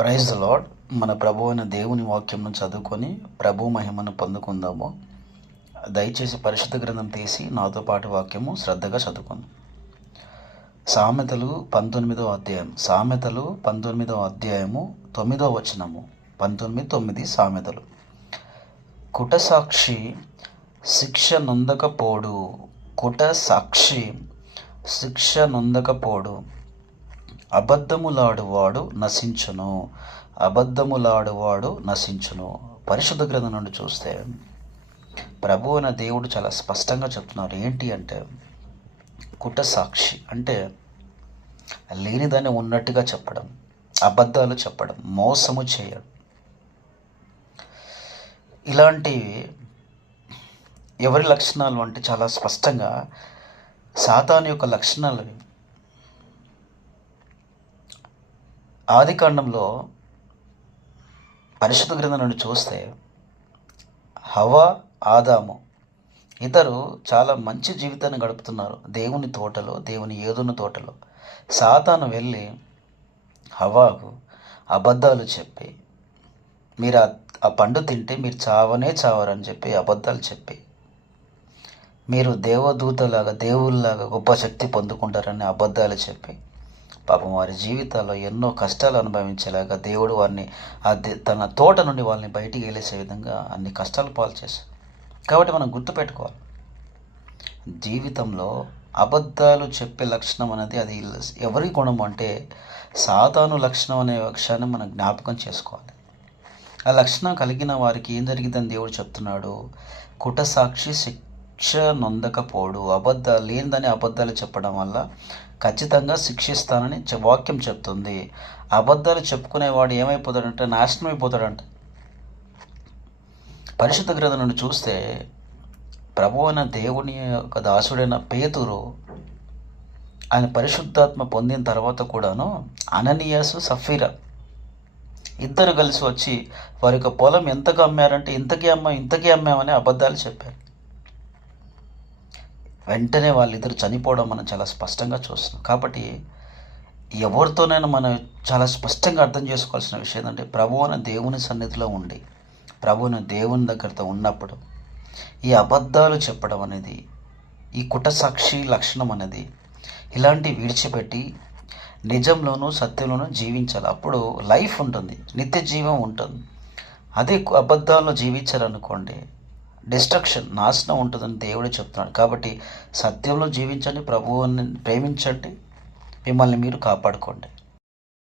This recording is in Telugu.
ప్రైజ్ ద లాడ్ మన ప్రభు అయిన దేవుని వాక్యంను చదువుకొని ప్రభు మహిమను పొందుకుందాము. దయచేసి పరిశుద్ధ గ్రంథం తీసి నాతో పాటు వాక్యము శ్రద్ధగా చదువుకుందాం సామెతలు పంతొమ్మిదవ అధ్యాయం. సామెతలు పంతొమ్మిదవ అధ్యాయము తొమ్మిదవ వచనము. పంతొమ్మిది తొమ్మిది సామెతలు. కుట సాక్షి శిక్ష నొందకపోడు. కుట సాక్షి శిక్ష నొందకపోడు. అబద్ధములాడువాడు నశించును. అబద్ధములాడువాడు నశించును. పరిశుద్ధ గ్రంథం నుండి చూస్తే ప్రభు అయిన దేవుడు చాలా స్పష్టంగా చెప్తున్నారు. ఏంటి అంటే కుట సాక్షి అంటే లేనిదాన్ని ఉన్నట్టుగా చెప్పడం అబద్ధాలు చెప్పడం మోసము చేయడం. ఇలాంటివి ఎవరి లక్షణాలు అంటే చాలా స్పష్టంగా సాతాను యొక్క లక్షణాలు ఆది కాండంలో పరిశుద్ధ గ్రంథం నుండి చూస్తే హవ ఆదాము ఇద్దరు చాలా మంచి జీవితాన్ని గడుపుతున్నారు. దేవుని తోటలో దేవుని ఏదున్న తోటలో. సాతాను వెళ్ళి హవాకు అబద్ధాలు చెప్పి మీరు ఆ- పండు తింటే మీరు చావనే చావరని చెప్పి అబద్ధాలు చెప్పి మీరు దేవదూతలాగా దేవుళ్ళలాగా గొప్ప శక్తి పొందుకుంటారని అబద్ధాలు చెప్పి పాపం వారి జీవితాల్లో ఎన్నో కష్టాలు అనుభవించేలాగా దేవుడు వారిని తన తోట నుండి వాళ్ళని బయటికి వెళ్ళేసే విధంగా అన్ని కష్టాలు పాలు చేశారు కాబట్టి మనం గుర్తుపెట్టుకోవాలి జీవితంలో అబద్ధాలు చెప్పే లక్షణం అనేది అది ఎవరి గుణం అంటే సాతాను లక్షణం అనే లక్ష్యాన్ని మనం జ్ఞాపకం చేసుకోవాలి. ఆ లక్షణం కలిగిన వారికి ఏం జరిగిందని దేవుడు చెప్తున్నాడు? కుట సాక్షి శిక్ష నొందకపోడు అబద్ధాలు లేనిదని అబద్ధాలు చెప్పడం వల్ల ఖచ్చితంగా శిక్షిస్తానని చె- వాక్యం చెప్తుంది. అబద్ధాలు చెప్పుకునేవాడు ఏమైపోతాడంటే నాశనం అయిపోతాడంట పరిశుద్ధ గ్రంథం నుండి చూస్తే ప్రభు అయిన దేవుని యొక్క దాసుడైన పేతురు ఆయన పరిశుద్ధాత్మ పొందిన తర్వాత కూడాను అననీయాసు సఫీరా ఇద్దరు కలిసి వచ్చి వారి యొక్క పొలం ఎంతకు అమ్మారంటే ఇంతకీ అమ్మాం ఇంతకీ అమ్మామని అబద్ధాలు చెప్పారు. వెంటనే వాళ్ళిద్దరు చనిపోవడం మనం చాలా స్పష్టంగా చూస్తున్నాం. కాబట్టి ఎవరితోనైనా మనం చాలా స్పష్టంగా అర్థం చేసుకోవాల్సిన విషయం ఏంటంటే ప్రభు అనే దేవుని సన్నిధిలో ఉండి ప్రభు దేవుని దగ్గరతో ఉన్నప్పుడు ఈ అబద్ధాలు చెప్పడం అనేది ఈ కుటసాక్షి లక్షణం అనేది ఇలాంటివి విడిచిపెట్టి నిజంలోనూ సత్యంలోనూ జీవించాలి. అప్పుడు లైఫ్ ఉంటుంది నిత్య జీవం ఉంటుంది. అదే అబద్ధాల్లో జీవించారనుకోండి డిస్ట్రక్షన్ నాశనం ఉంటుందని దేవుడే చెప్తున్నాడు. కాబట్టి సత్యంలో జీవించండి ప్రభువుని ప్రేమించండి మిమ్మల్ని మీరు కాపాడుకోండి.